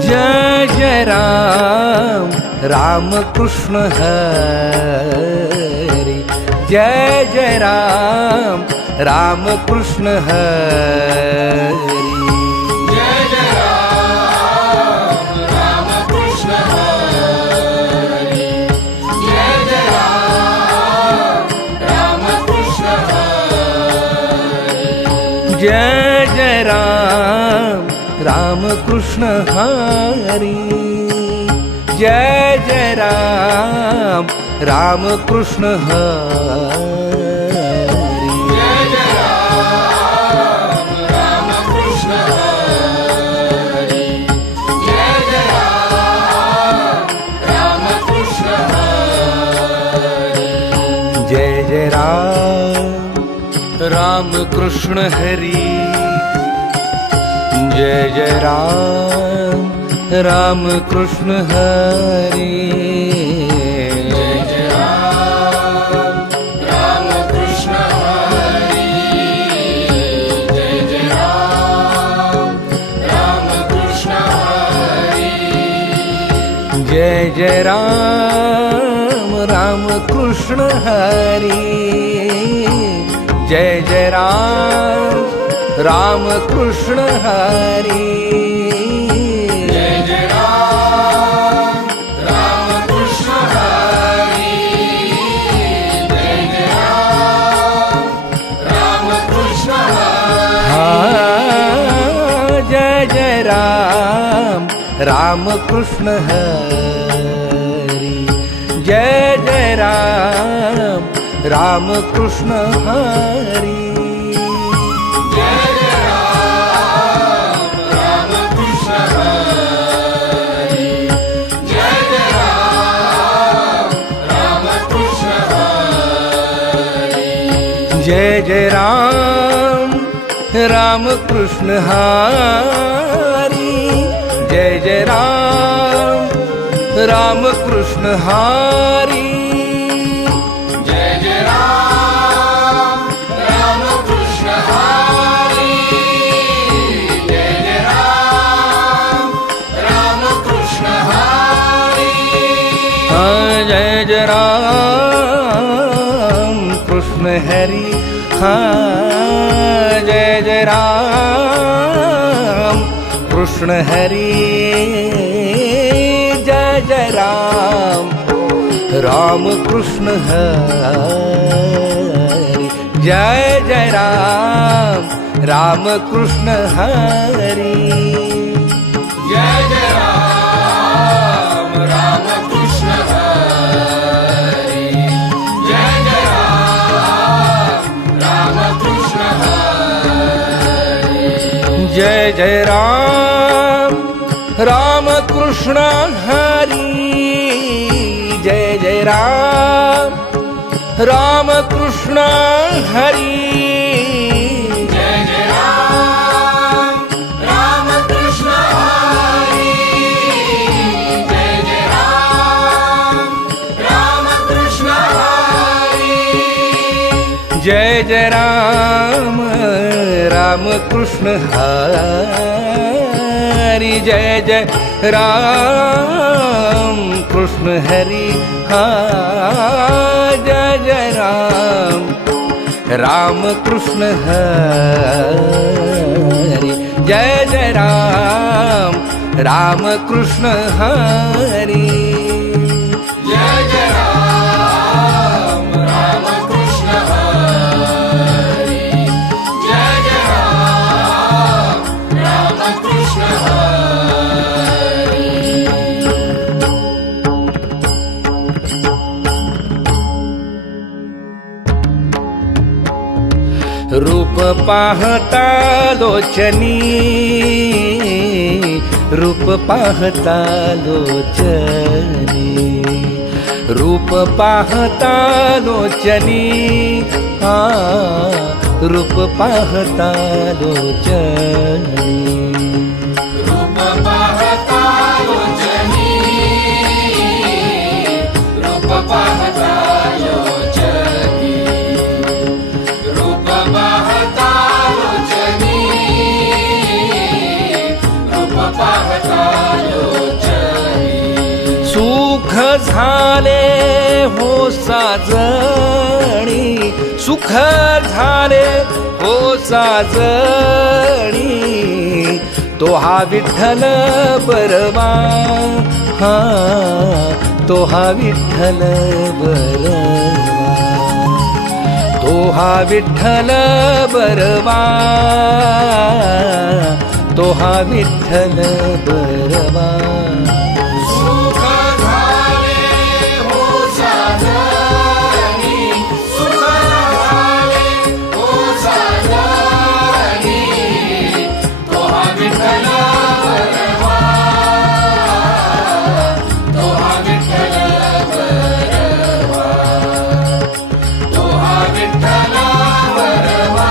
जय जय राम राम कृष्ण हरी, जय जय राम राम कृष्ण हरी। जय जय राम राम कृष्ण हरी, जय जय राम राम कृष्ण हरी। जय जय राम राम कृष्ण हरी, जय जय राम राम कृष्ण हरी। जय जय राम राम कृष्ण हरी, जय जय राम राम कृष्ण हरी। जय जय राम राम कृष्ण हरी, जय जय राम राम कृष्ण हरी। जय जय राम राम कृष्ण हरी, जय जय राम राम कृष्ण हरी। जय जय राम राम कृष्ण हरी, जय जय राम राम कृष्ण हरी। जय जय राम राम कृष्ण हरी, जय जय राम राम कृष्ण हरी। जय जय राम राम कृष्ण हरी, जय जय राम राम कृष्ण हरी। जय जय राम राम कृष्ण हरी, जय जय राम राम कृष्ण हरी। जय जय राम राम कृष्ण हरी, जय जय राम राम कृष्ण हरी। जय जय राम राम कृष्ण हरी, जय जय राम राम कृष्ण हरी। जय जय राम कृष्ण हरी, जय जय राम कृष्ण हरी। जय जय राम राम कृष्ण हरी, जय जय राम राम कृष्ण हरी। जय जय राम राम कृष्ण हरी, जय जय राम राम कृष्ण हरी। जय जय राम राम कृष्ण हरी, जय जय राम राम कृष्ण हरी। जय जय राम राम कृष्ण हरी, जय जय राम राम कृष्ण हरी। जय जय राम राम कृष्ण हरी, जय जय राम कृष्ण हरी। जय जय राम राम कृष्ण हरी, जय जय राम राम कृष्ण हरी। जय जय राम राम कृष्ण हरी, जय जय राम राम कृष्ण हरी। रूप पाहता लोचनी, रूप पाहता लोचनी, रूप पाहता लोचनी, रूप पाहता लोचनी। रूप पाहता लोचनी, रूप पाहता लोचनी, रूप पाहता लोचनी, रूप पाहता साजणी सुख झाले हो साजणी तो हा विठ्ठल बरवा हा तो हा विठ्ठल बरवा तो हा विठ्ठल बरवा तो हा विठ्ठल बरवा सुख झाले हो साजणी सुख झाले हो साजणी तो हा विठ्ठल बरवा तो हा विठ्ठल बरवा तो हा विठ्ठल बरवा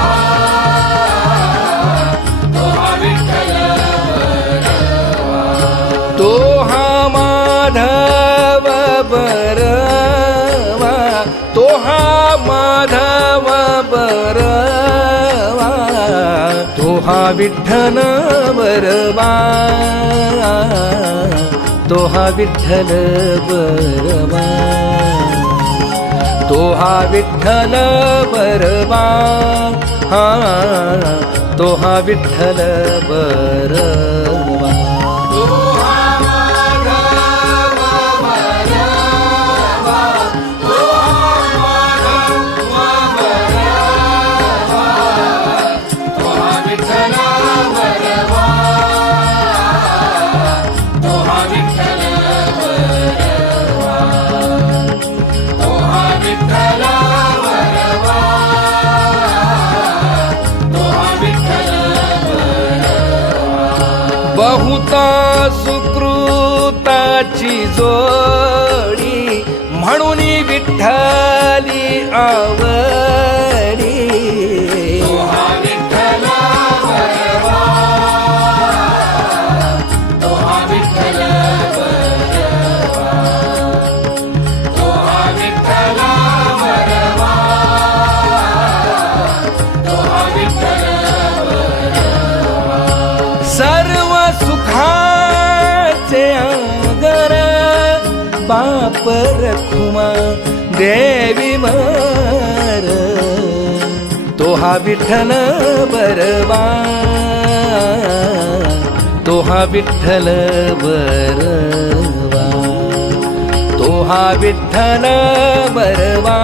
तो हा विठ्ठल तो हा माधव बरवा तो हा माधव बरवा तो हा विठ्ठल बरवा तो हा विठ्ठल बरवा तो हा विठ्ठल बरवा हा तो हा विठ्ठल बरवा तो हा माधव बरवा तो हा माधव बरवा तो हा विठ्ठल बरवा तो हा विठ्ठल बरवा तो हा विठ्ठल बरवा तो हा विठ्ठल बहुता सुकृताची जोडी म्हणून विठ्ठली आवडी तो हा विठ्ठल बरवा तो हा विठ्ठल बरवा तो हा विठ्ठल बरवा तो हा विठ्ठल सर्व सुखाचे आगर बाप रखुमा देवी मर तो हा विठ्ठल बरवा तो हा विठ्ठल बरवा तो हा विठ्ठल बरवा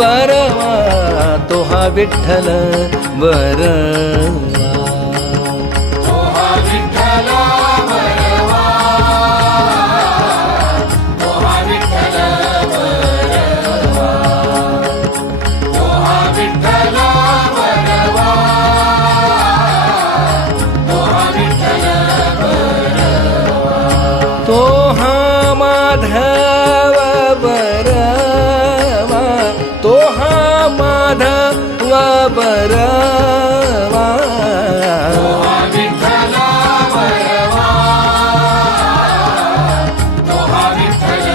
बरवा तो हा विठ्ठल बरवा तो हा विठ्ठल बरवा तो हा विठ्ठल बरवा तो हा विठ्ठल बरवा तो हा विठ्ठल तो हा माधव बरवा तो हा माधव बरवा तो हा विठ्ठल बरवा तो हा विठ्ठल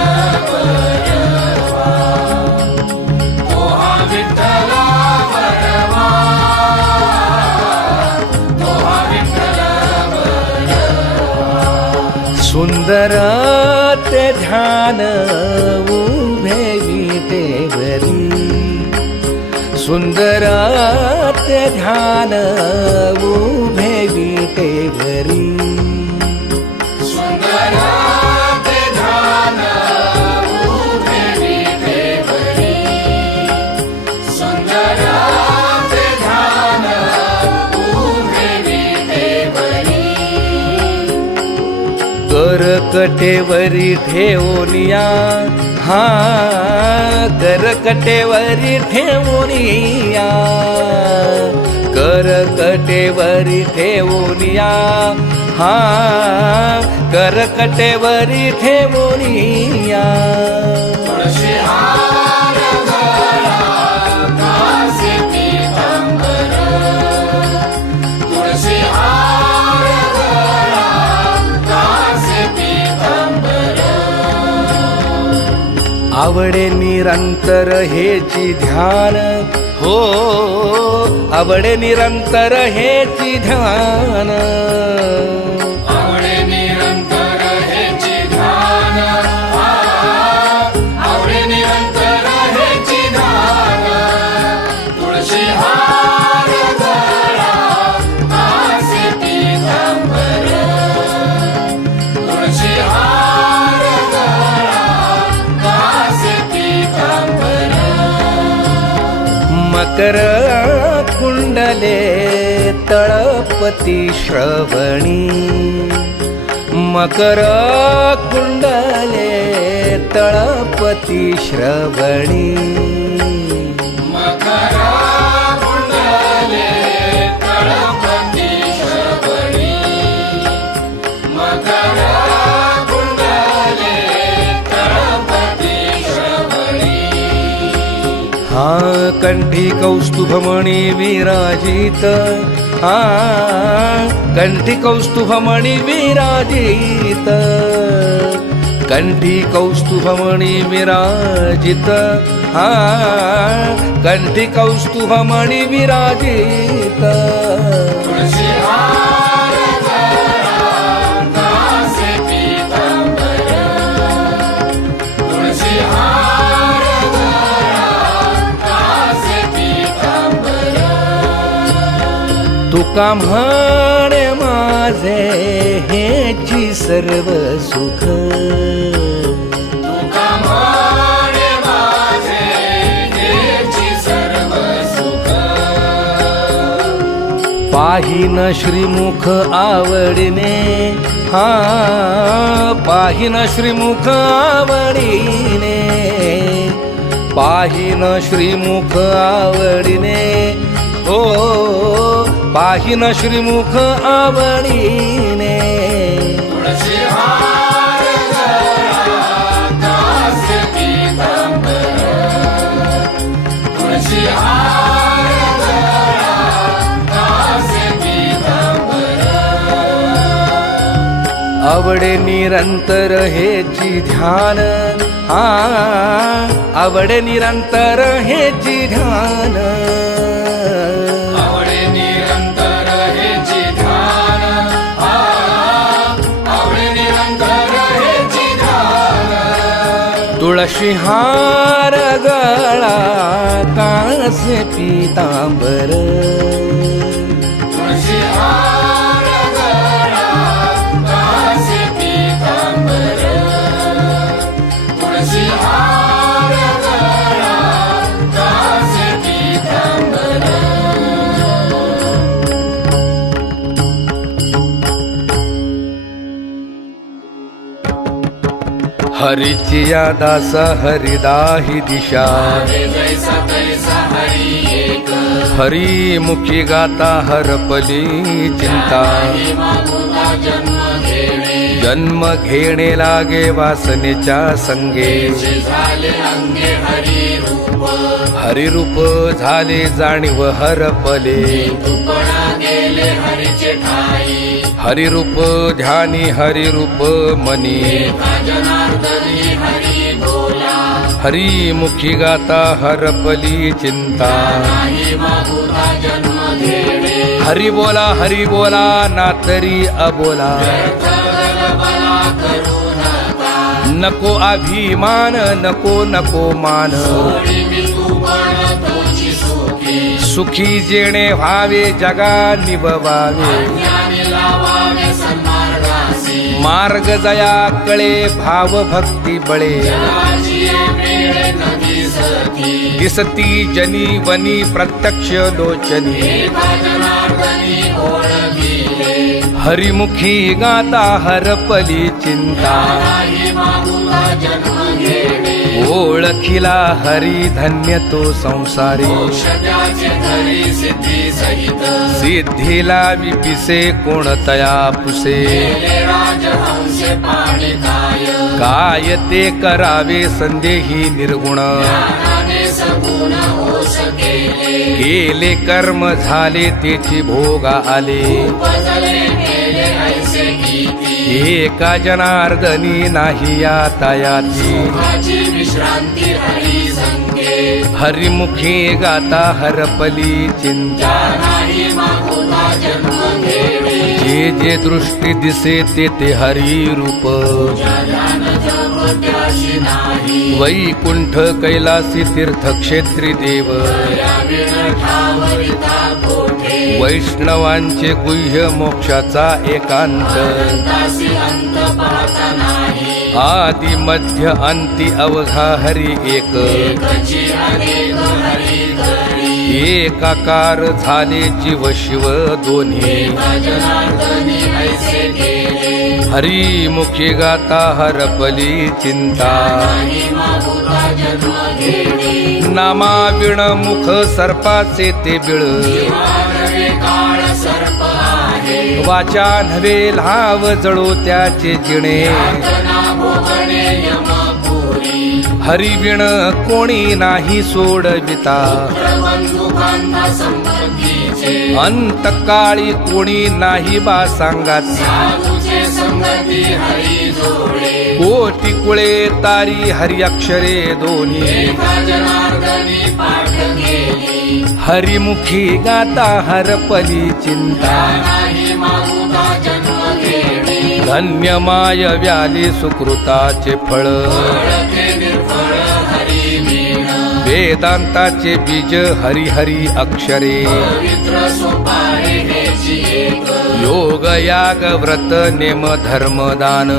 बरवा तो हा विठ्ठल बरवा तो हा विठ्ठल सुंदर ते ध्यान उभे विटेवरी सुंदर ते ध्यान उभे विटेवरी सुंदर ते ध्यान उभे विटेवरी सुंदर ते ध्यान उभे विटेवरी कर कटेवरी ठेवनिया हा कर कटेवरी ठेवनिया कर कटेवरी ठेवनिया हा कर कटेवरी ठेवनिया तुळशी हार गळा कासे पीतांबर तुळशी हार गळा कासे पीतांबर आवडे निरंतर हेची ध्यान हो आवडे निरंतर हेची ध्यान आवडे निरंतर हेची ध्यान आवडे निरंतर मकर कुंडले तळपती श्रवणी, मकर कुंडले तळपती श्रवणी, मकर कुंडले तळपती श्रवणी, मकर कुंडले तळपती श्रवणी. हा कंठी कौस्तुभमणी विराजित, हा कंठी कौस्तुभमणी विराजित, कंठी कौस्तुभमणी विराजित, हा कंठी कौस्तुभमणी विराजित. तुळशी हार गळा दासी पीतांबर, तुळशी हार गळा दासी पीतांबर. तुका म्हणे माझे हेची सर्व सुख, तुका म्हणे माझे हेची सर्व सुख. पाहिन श्रीमुख आवडीने, हा पाहिन श्रीमुख आवडीने, पाहिन श्रीमुख आवडीने, हो पाहिन श्रीमुख आवडीने. तुळशी हार गळा दासी पीतांबर, तुळशी हार गळा दासी पीतांबर. आवडे निरंतर हेची ध्यान, हा आवडे निरंतर हेची ध्यान, आवडे निरंतर हेची ध्यान, आवडे निरंतर हेची ध्यान. तुळशी हार गळा कासे पीतांबर, तुळशी हार गळा दासी पीतांबर, तुळशी हार गळा दासी पीतांबर. हरीची या दास हरिदाही दिशा, हरे जैसा तैसा हरी एक, हरी मुखी गाता हरपली चिंता. नाही मागुता जन्म घेणे, जन्म घेणे लागे वासनेच्या संगे, जे झाले अंगे हरी रूप, हरिरूप झाले जाणीव हरपले. तुपणा गेले हरीचे ठाई, हरिरूप ध्यानी हरिरूप मनी, एका जनार्दनी हरी बोला. हरी मुखी गाता हरपली चिंता. नाही मागुता जन्म घेणे, हरी बोला ना तरी अबोला. व्यर्थ गलबला करू नका, नको अभिमान नको नको मान. सोडी मी तुपण तोची सुखी, सुखी जेणे व्हावे जगा निभवावे. ज्ञानी लावावे सन्मार्गासी, मार्ग जया कळे भाव भक्ती बळे. जगाची मेळे नदी सती, दिसती जनी वनी प्रत्यक्ष लोचनी. एका जनार्दनी ओळखिले, हरिमुखी गाता हरपली चिंता. नाही मागुता जन्म घेणे, ओळखिला हरी धन्य तो संसारी. मोक्ष त्याचे घरी सिद्धी सहित, सिद्धीला विपिसे कोणतया पुसे. गेले राजहंसे पाणी काय, काय ते करावे संदेही निर्गुण. ज्ञानाने सगुण होस केले, केले कर्म झाले तेची भोगा आले. उपजले गेले ऐसे गीती, एका जनार्दनी नाही यातायाती. सुखाची विश्रांती हरी संगे, हरिमुखी गाता हरपली चिंता. नाही मागुता जन्म घेणे, जे जे दृष्टी दिसे ते ते हरी रूप. ध्यान जग त्याशी नाही, वैकुंठ कैलासी तीर्थक्षेत्री देव. याविण ठावरिता कोठे, वैष्णवांचे गुह्य मोक्षाचा एकांत. दासी अंत पाहता नाही, आदि मध्य अंती अवघा हरी एक. एकची अनेक हरी करी, एकाकार झाले जीव शिव दोन्ही जनार्दनी ऐसे केले हरिमुखी गाता हरपली चिंता नाही मागुता जन्म घेणे नामाविण मुख सर्पाचे ते बिळ जीवानवे काळ सर्प आहे वाचा नव्हे लाव जळो त्याचे जिणे यातना भोगणे यमपुरी हरिविण कोणी नाही सोडविता प्रबंधुकांना संपत्तीचे अंतकाळी कोणी नाही बा सांगाती साधूचे संगती हरी जोडे कोटी कुळे तारी हरी अक्षरे दोन्ही एका जनार्दनी पाठ केली हरिमुखी गाता हरपली चिंता नाही मागुता जन्म घेणे धन्य माय व्याली सुकृताचे फळ फळके निर्फळ हरी वीण वेदांताचे बीज हरी हरी अक्षरे पवित्र सोपारे हेची एक योग याग व्रत नेम धर्मदान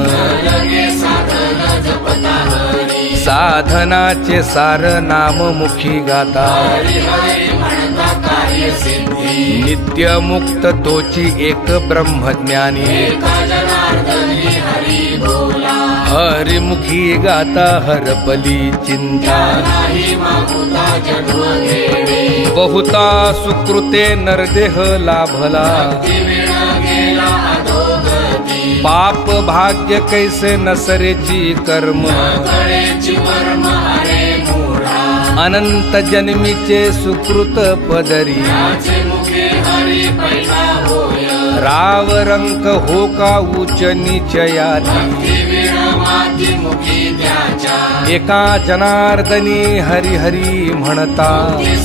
लगे साधन जपता हरी साधनाचे सार नाममुखी गाता हरी हरी म्हणता कार्य सिद्धी नित्य मुक्त तोची एक ब्रह्मज्ञानी एका जनार्दनी हरी बोला हरिमुखी गाता हरपली चिंता नाही मागुता जन्म घेणे बहुता सुकृते नरदेह लाभला दिविण गेला अधोगती पाप भाग्य कैसे नसरेची कर्म कळेची वर्म अरे मूढा अनंत जन्मीचे सुकृत पदरी त्याचे मुखे हरी पैठा होय राव रंक हो का उच्च नीचयाती दिविण माती मुखी त्याच्या एका जनार्दनी हरी हरी म्हणता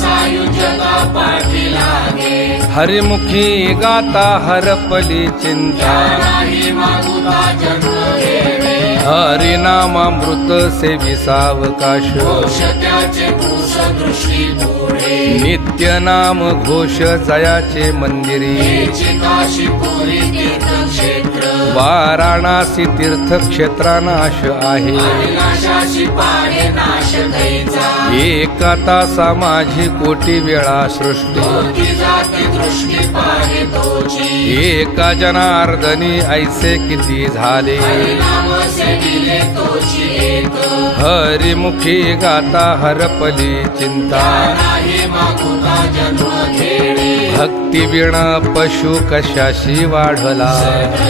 सायुज्यता पाठी लागे हरिमुखी गाता हरपली चिंता नाही मागुता जन्म घेणे हरिनामामृत सेवी सावकाश घोष त्याचे पुरुष दृष्टी पुढे नित्य नाम घोष जयाचे मंदिरी हेची काशीपुरी तीर्थक्षेत्र वाराणसी तीर्थक्षेत्रानाश आहे नाशाशी पाहे नाश कैचा एका तासा माझी कोटी वेळा सृष्टी होती जाती दृष्टी पाहे तोची एका जनार्दनी ऐसे किती झाले नाम सेविले तोची एक हरिमुखी गाता हरपली चिंता नाही मागुता जन्म घेणे भक्ती विण पशु कशाशी वाढला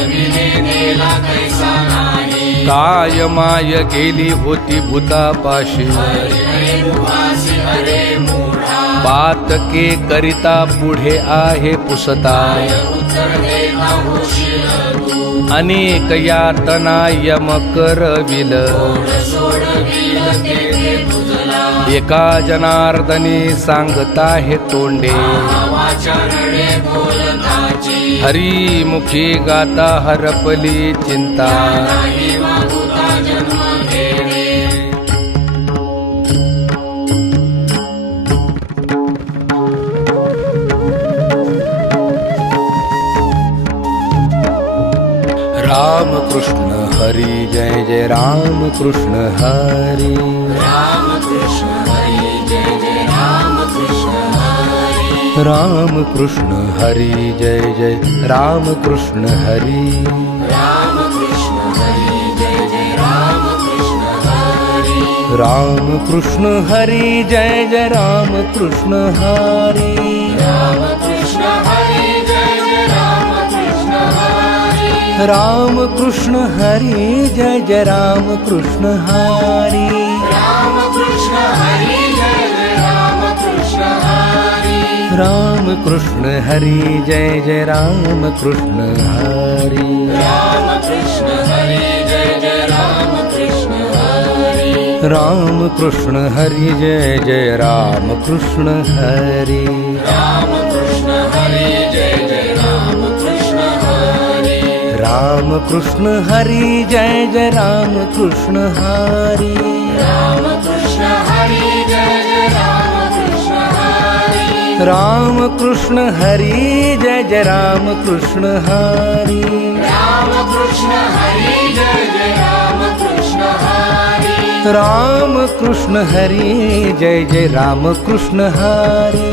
विने नेला कैसा नाही काय माय गेली होती भूतापाशी हरे मुखासी हरे मूढा पातके करिता पुढे आहे पुसता उत्तर देता होशील तू अनेक यातना यम करविल सोडविल तेथे तुझला एका जनार्दनी सांगता हे तोंडे वाचरणे बोलताची हरिमुखी गाता हरपली चिंता नाही मागुता जन्म घेणे राम कृष्ण हरी जय जय राम कृष्ण हरी राम कृष्ण हरी जय जय राम कृष्ण हरी राम कृष्ण हरी जय जय राम कृष्ण हरी राम कृष्ण हरी जय जय राम कृष्ण हरी राम कृष्ण हरी जय जय राम कृष्ण हरी राम कृष्ण हरी जय जय राम कृष्ण हरी राम कृष्ण हरी जय जय राम कृष्ण हरी राम कृष्ण हरी जय जय राम कृष्ण हरी राम कृष्ण हरी जय जय राम कृष्ण हरी राम कृष्ण हरी जय जय राम कृष्ण हरी राम कृष्ण हरी जय जय राम कृष्ण हरी राम कृष्ण हरी जय जय राम कृष्ण हरी राम कृष्ण हरी जय जय राम कृष्ण हरी राम कृष्ण हरी जय जय राम कृष्ण हरी राम कृष्ण हरी जय जय राम कृष्ण हरी राम कृष्ण हरी जय जय राम कृष्ण हरी राम कृष्ण हरी जय जय राम कृष्ण हरी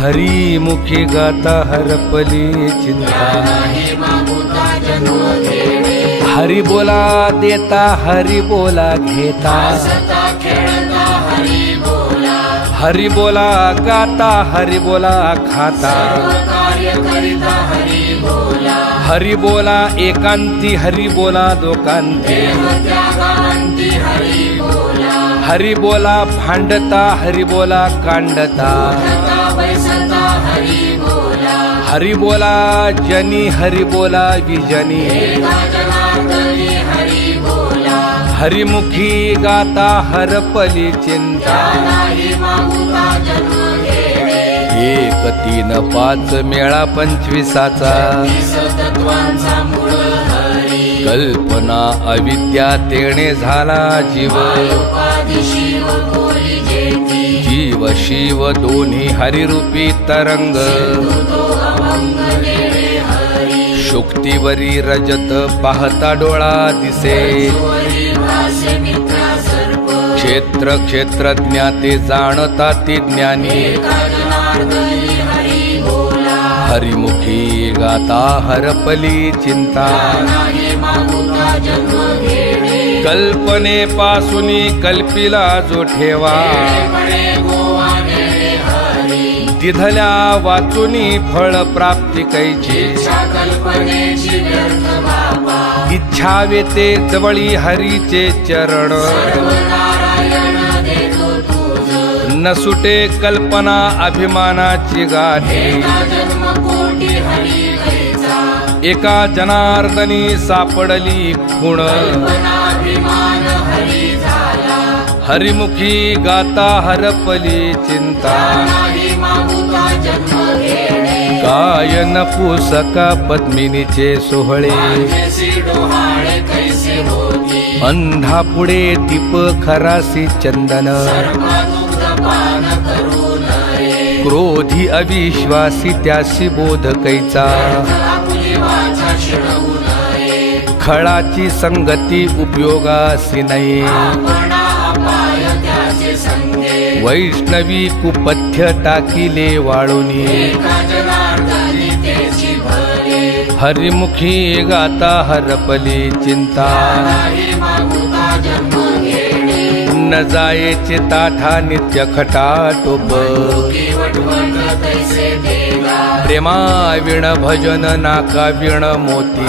हरिमुखी गाता हरपली चिंता नाही मागुता जन्म घेणे हरि बोला देता हरि बोला घेता हसता खेळता हरी बोला हरि बोला गाता हरि बोला खाता सर्व कार्य करिता हरी बोला हरि बोला एकांती हरि बोला दोकांती देह त्यागांती हरी बोला हरि बोला भांडता हरि बोला कांडता उठता बैसता हरी बोला हरि बोला जनी हरि बोला विजनी एका जनार्दनी हरी बोला हरिमुखी गाता हरपली चिंता नाही मागुता जन्म घेणे 1 3 5 मेळा 25चा तत्वांचा मूळ हरी कल्पना अविद्या तेणे झाला जीव उपाधी शिव बोली जेती जीव शिव दोन्ही हरिरूपी तरंग तो अभंग नेणे हरी शुक्तिवरी रजत पाहता डोळा दिसे वरी भासे मित्रा सर्प क्षेत्र क्षेत्रज्ञाते जाणता ती ज्ञानी एका जनार्दनी हरी बोला हरिमुखी गाता हरपली चिंता नाही मागुता जन्म घेणे कल्पनेपासून कल्पिला जो ठेवा पडे गोवा नेणे हरी दिधल्या वाचुनी फळ प्राप्ती कैची इच्छा कल्पनेची व्यर्थ बाबा इच्छा वेते जवळी हरीचे चरण सर्व नारायण देतो तुझ न सुटे कल्पना अभिमानाची गाठी एका जन्म कोटी हरी गैचा एका जनार्दनी सापडली खुण कल्पनाभिमान हरी झाला हरिमुखी गाता हरपली चिंता नाही मागुता जन्म घेणे कायन पुसका पद्मिनीचे सोहळे जैसी डोहाळे कैसे होती अंधा पुढे दीप खरासी चंदन सर्वदुग्ध पान करू नये क्रोधी अविश्वासी त्यासी बोध कैचा आपली वाचा शिणवू नये खळाची संगती उपयोगासी नाही आपणा अपाय त्याचे संगे वैष्णवी कुपथ्य टाकिले वाळुनी एका जनार्दनी त्याची भले हरिमुखी गाता हरपली चिंता नाही मागुता जन्म घेणे न जायचे ताठा नित्य खटाटोप की वटवट तैसे देगा प्रेमा विण भजन नाका विण मोती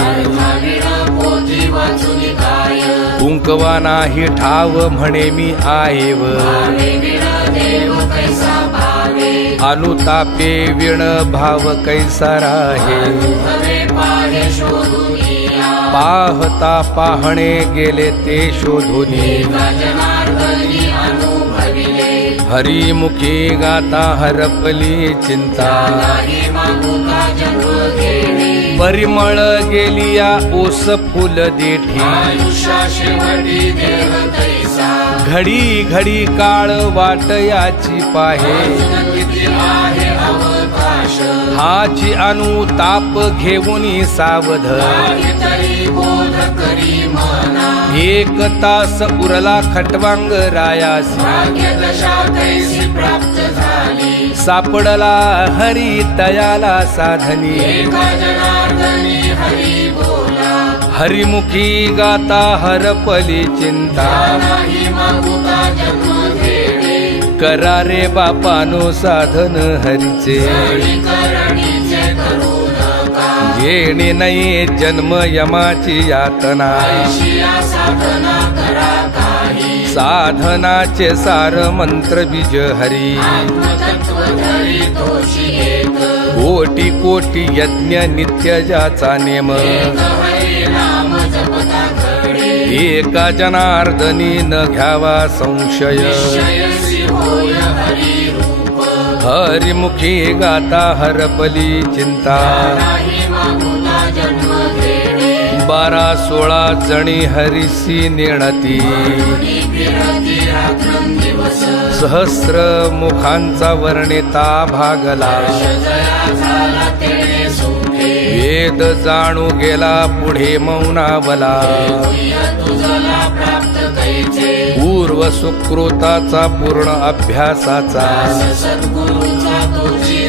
विण पोथी वाचुनी काय कुंकवा नाही ठाव म्हणे मी आयव भावे विण देव कैसा भावे अनुतापे विण भाव कैसा राहे हवे पाहे शोधुनिया पाहता पाहणे गेले ते शोधुनी एका जनार्दनी अनुभविले हरिमुखी गाता हरपली चिंता नाही मागुता जन्म घेणे परिमळ गेलिया ओस फुल देठी आयुष्या शेवटी देह तैसा घडी घडी काळ वाट याची पाहे अजून किती आहे अवकाश हाची अनुताप घेऊनी सावध काहीतरी बोध करी मना 1 तास उरला खटवांग रायासी भाग्यदशा कैसी प्राप्त झाली सापडला हरी तयाला साधनी एका जनार्दनी हरी बोला हरिमुखी गाता हरपली चिंता नाही मागुता जन्म घेणे करारे बापानो साधन हरीचे करणीचे करू नका येणे नाही जन्म यमाची यातना ऐशिया साधना करा काही साधनाचे सार मंत्र बीज हरी आत्मतत्व धरी तोची एक कोटी कोटी यज्ञ नित्य ज्याचा नेम एक हरी नाम जपता घडे एका जनार्दनी न घ्यावा संशय निश्चयसी होय हरी रूप हरिमुखी गाता हरपली चिंता नाही मागुता जन्म घेणे 12-16 जणी हरिसी नेणती फिरती रात्रंदिवस सहस्र मुखांचा वर्णिता भागला जया झाला तेणे सुखे वेद जाणू गेला पुढे मौनावला प्रिय तुझला प्राप्त कैचे पूर्व सुकृताचा पूर्ण अभ्यासाचा सद्गुरूचा तुझी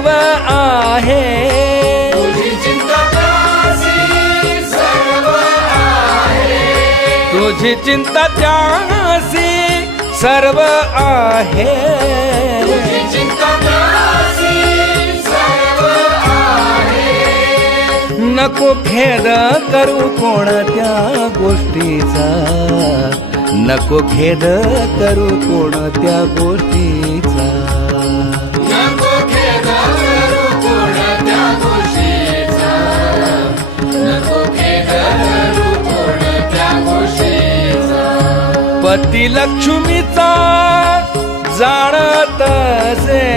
सर्व आहे. तुझी चिंता त्यासी सर्व आहे. तुझी चिंता त्यासी सर्व आहे. तुझी चिंता त्यासी सर्व आहे. नको खेद करू कोणत्या गोष्टीचा. नको खेद करू कोणत्या गोष्टीचा. नको खेद करू कोणत्या गोष्टीचा. नको खेद करू कोणत्या गोष्टीचा. पती लक्ष्मीचा जाणत असे.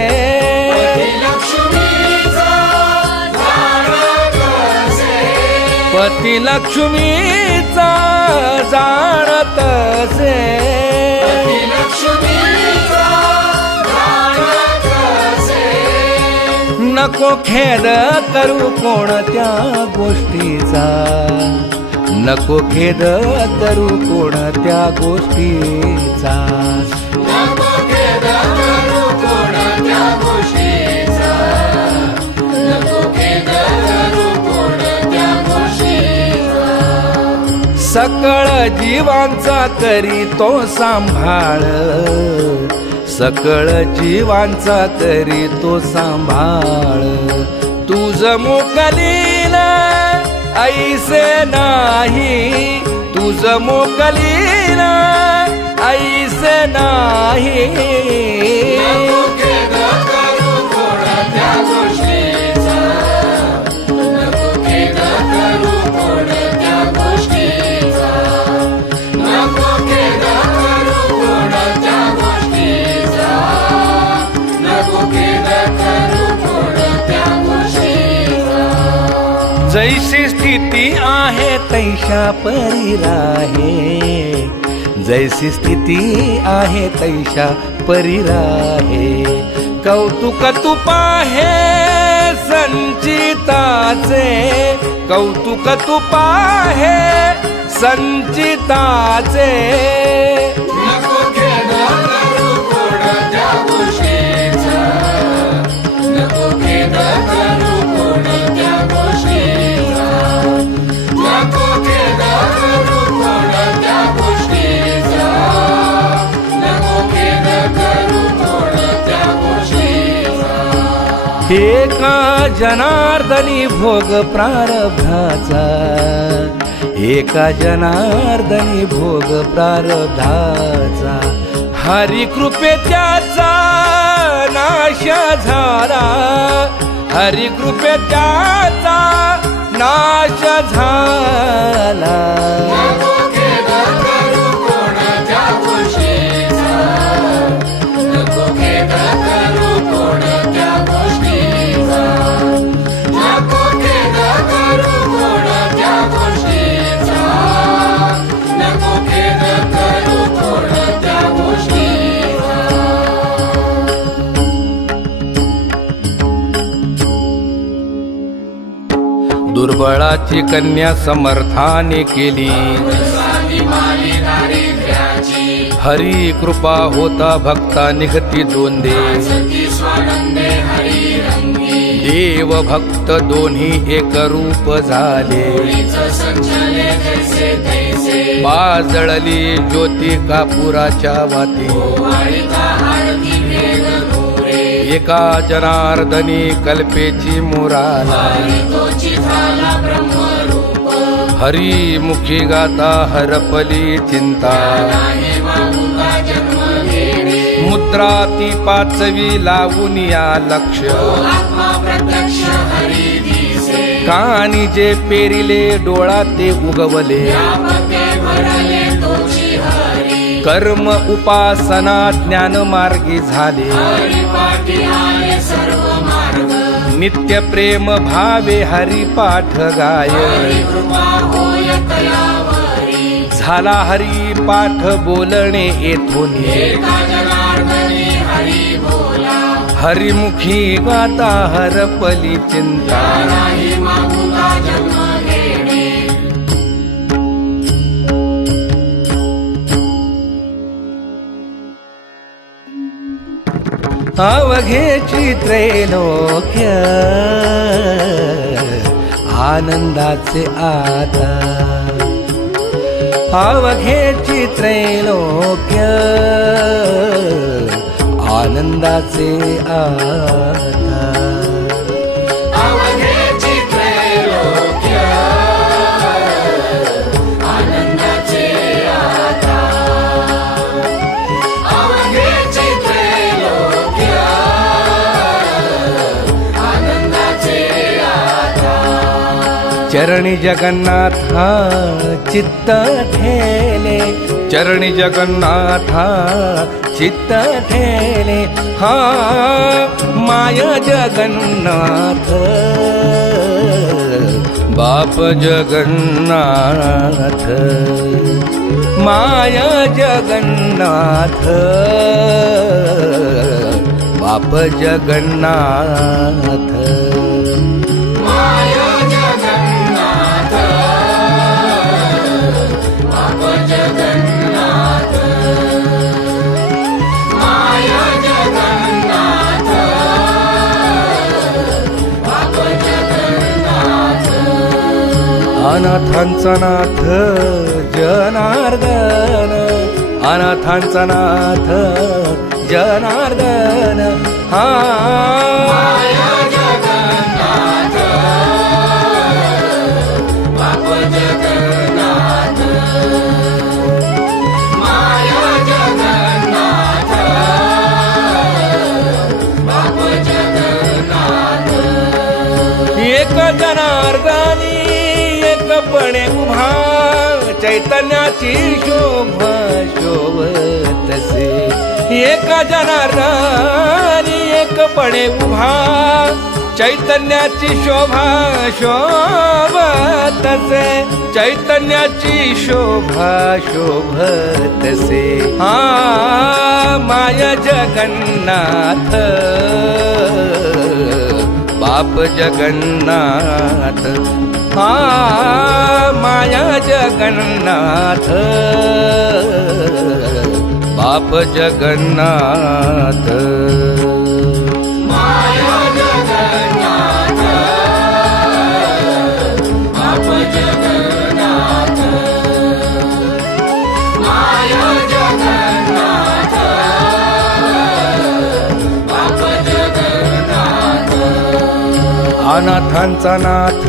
पती लक्ष्मीचा जाणत असे. नको खेद करू कोणत्या गोष्टीचा. नको खेद करू कोणत्या गोष्टीचा. नको खेद करू कोणत्या गोष्टीचा. नको खेद करू कोणत्या गोष्टीचा. सकळ जीवांचा करी तो सांभाळ. सकळ जीवांचा करी तो सांभाळ. तुझ मोकलील ऐसे नाही. तुझ मोकलील ऐसे नाही. नको खेद करू कोणत्या गोष्टीचा. नको खेद करू कोणत्या गोष्टीचा. नको खेद करू कोणत्या गोष्टीचा. नको खेद करू कोणत्या गोष्टीचा. जैसी स्थिती आहे तैशा परी राहे. जैसी स्थिती आहे तैशा परी राहे. कौतुक तू पाहे संचिताचे. कौतुक तू पाहे संचिताचे. नको खेद करू कोणत्या गोष्टीचा. नको खेद करू कोणत्या गोष्टीचा. नको खेद करू कोणत्या गोष्टीचा. नको खेद करू कोणत्या गोष्टीचा. एका जनार्दनी भोग प्रारब्धाचा. एका जनार्दनी भोग प्रारब्धाचा. हरी कृपे त्याचा नाश झाला. हरी कृपे त्याचा नाश झाला. नको खेद करू कोणत्या गोष्टीचा. नको खेद करू कोणत्या गोष्टीचा. नको खेद करू कोणत्या गोष्टीचा. नको खेद करू कोणत्या गोष्टीचा. दुर्बळाची कन्या समर्थाने केली. हरी कृपा होता भक्ता निघती दोंदे. देव भक्त दोन्ही एक रूप झाले. बाजळली ज्योती कापुराच्या वाती. एका जनार्दनी कल्पेची मुराला. हरी मुखी गाता हरपली चिंता. मुद्रा ती पाचवी लावून या लक्ष. कानी जे पेरिले डोळा ते उगवले. कर्म उपासना ज्ञान मार्गी झाले. नित्य प्रेम भावे हरी पाठ गाय. झाला हरी पाठ बोलणे येथून. हरिमुखी गाता हरपली चिंता. अवघेची त्रैलोक्य आनंदाचे आता अवघेची त्रैलोक्य आनंदाचे आता अवघेची त्रैलोक्य आनंदाचे आता अवघेची त्रैलोक्य आनंदाचे आता चरणी जगन्नाथा चित्त ठेले चरणी जगन्नाथा चित्त ठेले हा माय जगन्नाथ बाप जगन्नाथ माय जगन्नाथ बाप जगन्नाथ माया जगन्नाथ बाप जगन्नाथ माया जगन्नाथ बाप जगन्नाथ अनाथांचा नाथ जनार्दन अनाथांचा नाथ जनार्दन हा माया जगन्नाथ बाप जगन्नाथ माया जगन्नाथ बाप जगन्नाथ एक जनार्दनी एकपणे उभा चैतन्याची शोभा शोभतसे एक जनार्दनी एकपणे उभा चैतन्याची शोभा शोभतसे चैतन्याची शोभा शोभतसे हा माय जगन्नाथ बाप जगन्नाथ हा माया जगन्नाथ बाप जगन्नाथ माया जगन्नाथ बाप जगन्नाथ माया जगन्नाथ बाप जगन्नाथ अनाथांचा नाथ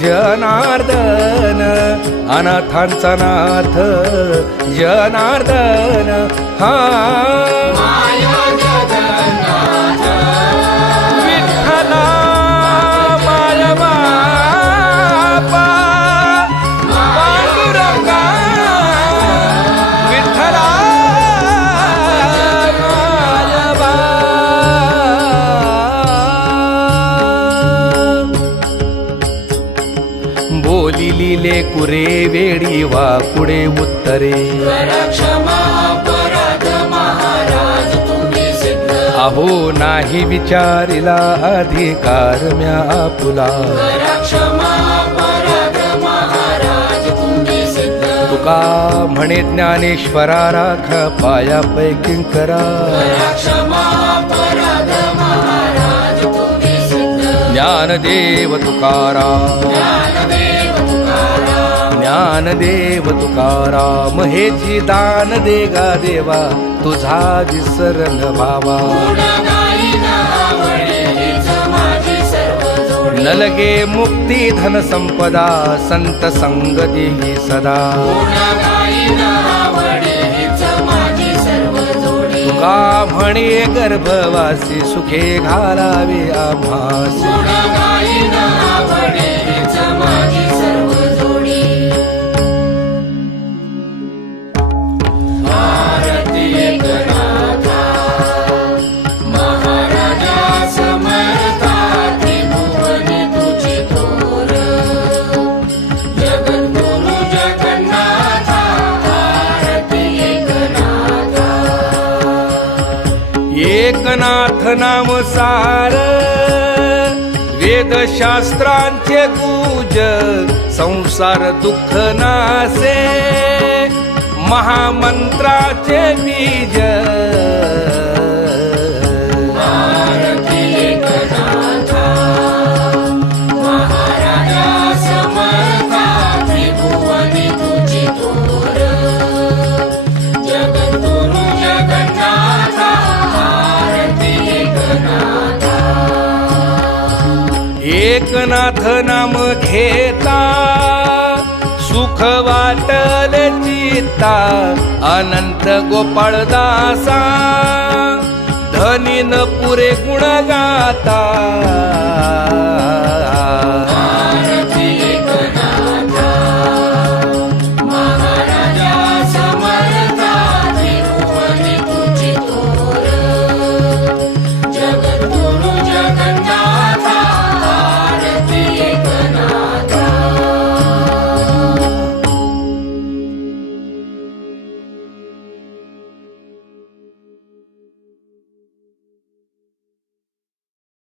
जनार्दन अनाथांचा नाथ जनार्दन हा माया जगन्नाथ विठ्ठला माय बापा पांडुरंगा विठ्ठला माय बापा बोलिले कुरे वेडी वाकुडे उत्तरे करा क्षमा अपराध महाराज तुम्ही सिद्ध अहो नाही विचारिला अधिकार म्या आपुला करा क्षमा अपराध महाराज तुम्ही सिद्ध तुका म्हणे ज्ञानेश्वरा राख पायापैकी करा करा क्षमा अपराध महाराज तुम्ही सिद्ध ज्ञानदेव तुकाराम ज्ञानदेव तुकाराम ज्ञानदेव तुकाराम हेची दान देगा देवा तुझा विसरण भावा गुण गायी ना आवडे हीच माझी सर्व जोडी न लगे मुक्ती धन संपदा संत संग देही सदा गुण गायी ना आवडे हीच माझी सर्व जोडी तुका म्हणे गर्भवासी सुखे घालावे आम्हास गुण गायी ना आवडे हीच माझी सर्व जोडी आरती एकनाथा महाराजा समर्था त्रिभुवनी तुझी थोर जगद्गुरु जगन्नाथा आरती एकनाथा एकनाथ नाम सार वेदशास्त्रांचे गुज संसार दुःख नासे महामंत्राचे बीज एकनाथ नाम घेता सुख वाटले चित्ता अनंत गोपाळदासा धनी न पुरे गुण गाता